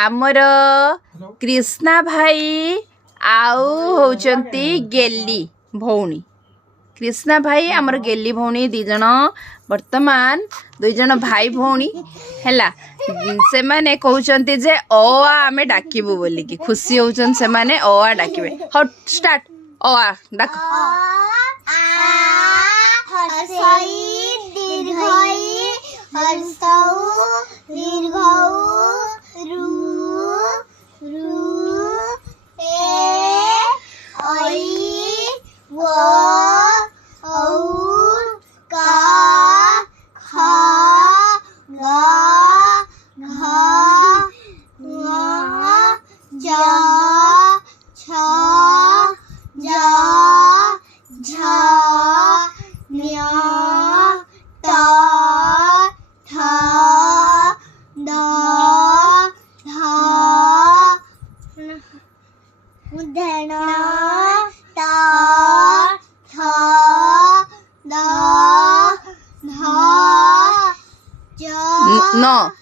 आमर कृष्णा भाई आउ होचंती गेली भौणी कृष्णा भाई आमर गेली भौणी दी जण वर्तमान दुई जण भाई भौणी हैला से माने कहउचंती जे अ आ आमे डाकिबु बोली की खुशी होचन से माने अ आ डाकिबे हट स्टार्ट अ आ डाक No.